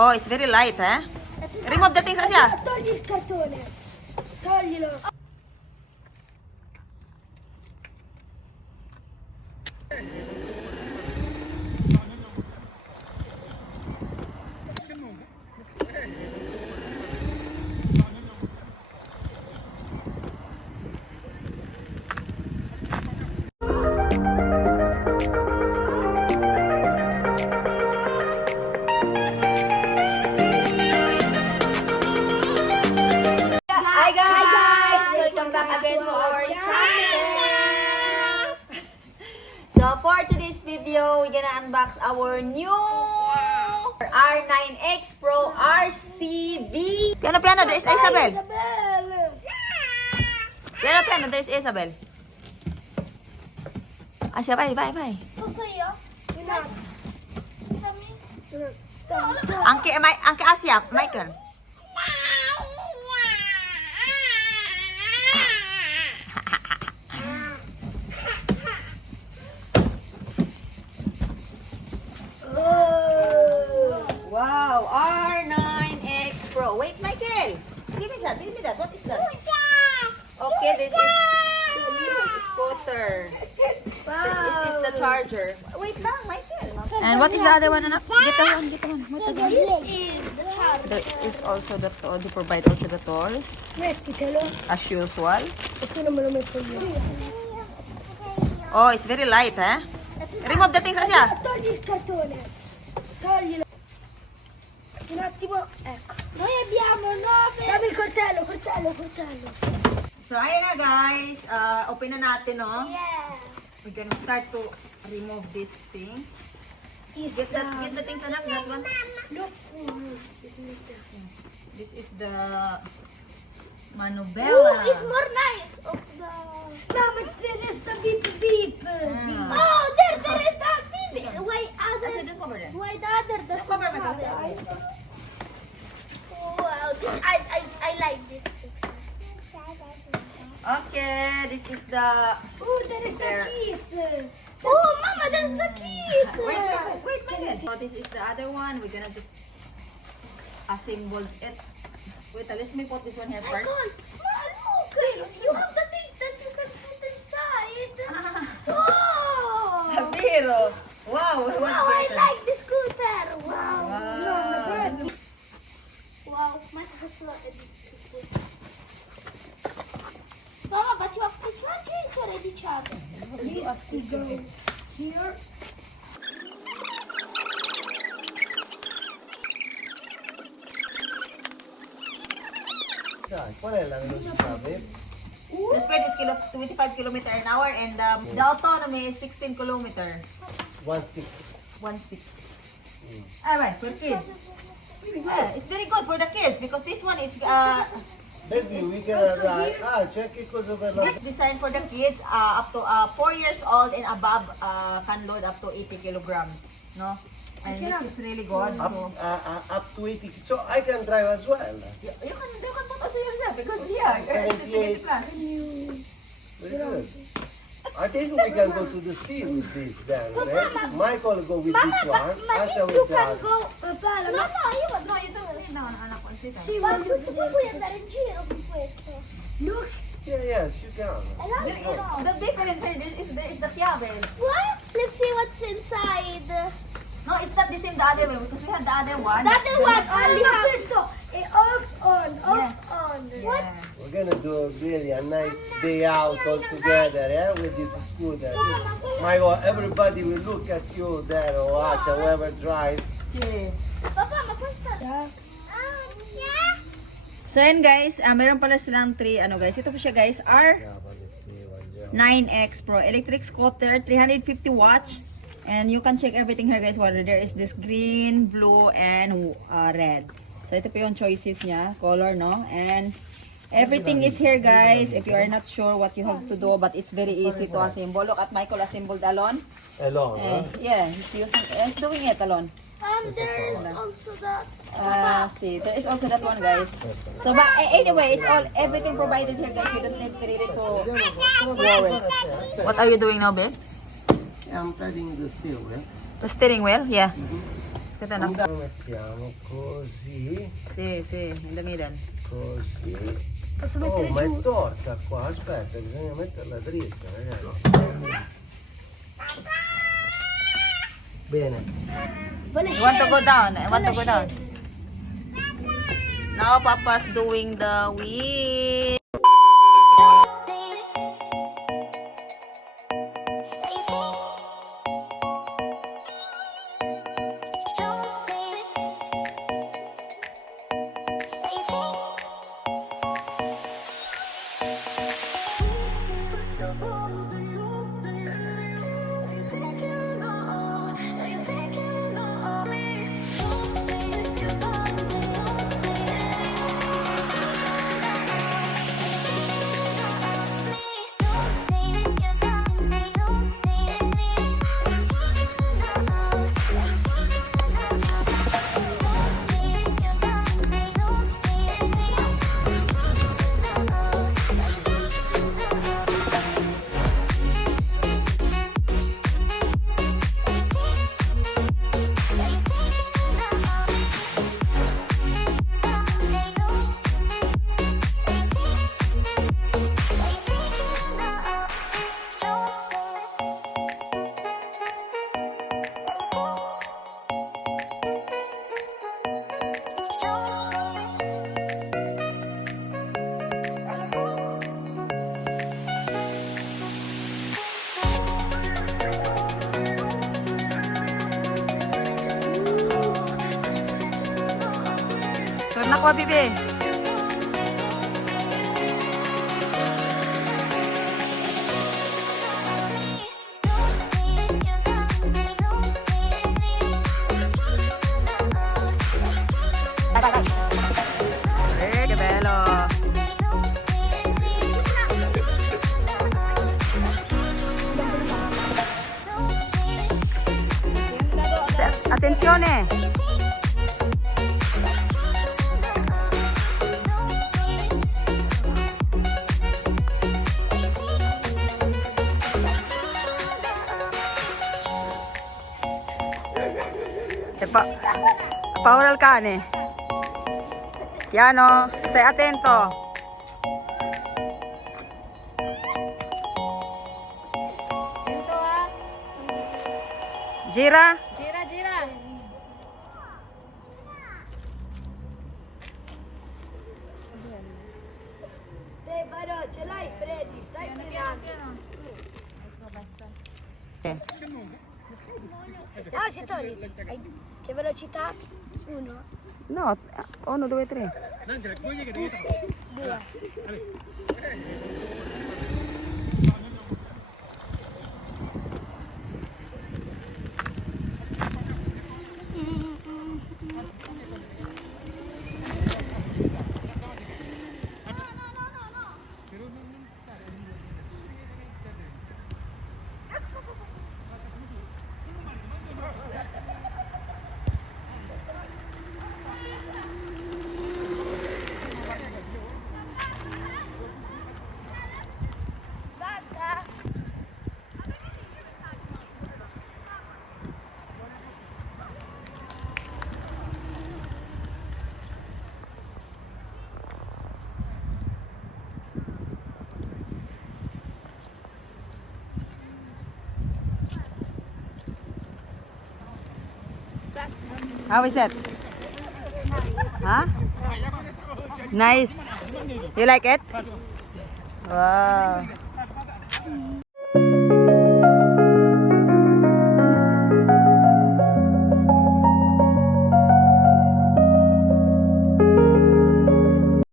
Oh, it's very light, eh? Remove the things, Asya. Togli il cartone. Toglilo. Hi guys! Welcome back again to our channel! So for today's video, we're gonna unbox our new R9X Pro RCV. Piano, there's Isabel. Piano, there's Isabel. Asya, bye. Posso io? Anche Asya, Michael. Wow, R9X Pro. Wait, Michael. Give me that. What is that? Okay, this is scooter. This is the charger. Wait lang, Michael. And what is the other one, anak? Get the one. This is the charger. There is also the they provide also the toys Mettitelo. as usual. E se non me lo metto io. Oh, it's very light, eh? Remove the things, Asya. Togli il cartone. Toglilo. Un attimo. Ecco. Noi abbiamo 9. Dammi il coltello. So, ayan na guys. Open na natin, no? Yeah. We're gonna start to remove these things. Get the things, anak. That one. Look. This is the manubela. It's more nice of the. No, but there is the beep. Ah. Oh, there is the beep. Why others? Asya, don't cover that. Why the other doesn't cover my have cover. it? Wow, this I like this. Okay, this is the... Oh, there is There. the keys. Oh, Mama, there's the keys. Wait, Megan. So this is the other one. We're gonna just assemble it. Wait, let me put this one here I first. can't. Look, you have the things that you can put inside. Oh. Pero, wow, it was Wow, I better. like this scooter. Wow. Wow. Wow, my husband. Mama, but you have to charge it. It's already charged. This is going here. Qual è la velocità, babe? The speed is 25 km an hour and the autonomy is 16 km. 1.6. 1.6. Alright, for kids. Yeah, it's very good for the kids because this one is Baby, we can ride. C'è che cosa per la... this designed for the kids up to 4 years old and above can load up to 80 kilogram, no? And this is really good. So Up to 80. So I can drive as well. you can put also yourself because you're 78. plus. Very good. I think we can go to the sea with this then, right? Michael go with this one. Asha If you with the can other. go, Pala, No, you don't. No, anak ko. sì, ma questo poi puoi andare in giro con questo. Look, Yes, you can. I like it. The difference here there is the fiabe. What? Let's see what's inside. No, it's not the same the other way because we had the other one. That one only have questo. Off, on. What? Yeah. We're gonna do really a nice day out all together, eh? With this scooter. Michael, everybody will look at you there, or Asha, whoever drives. Okay. Papa, ma questa? So yan guys, meron pala silang 3 guys. Ito po siya guys, R9X Pro electric scooter, 350 watts. And you can check everything here guys. Whether there is this green, blue, and red. So ito po yung choices niya, color, no? And everything is here guys. If you are not sure what you have to do, but it's very easy to assemble. Look at Michael assembled alone. Alone, huh? Yeah, he's doing it alone. There's also that. See, there is also that one, guys. So, but anyway, it's all everything provided here, guys. You don't need really to worry. What are you doing now, babe? I'm turning the steering wheel. The steering wheel, yeah. Aspetta, no? Lo mettiamo così, Sì, in the middle. così. Posso Oh, mettere ma è giù? torta qua, aspetta, bisogna metterla dritta, ragazzi. Bene. Vuole You want to go scendere. down? I want to go Vuole down. scendere. Now Papa's doing the wheel. Turn ako, bibi. Che bello. Attenzione. Paura il cane. Piano, stai attento. Gira. Gira. Stefano, ce l'hai Freddy, stai frenando. Ah, si toglie. Che velocità? 1. No, 1, 2, 3. Basta. How is it? Huh? Nice. You like it? Wow.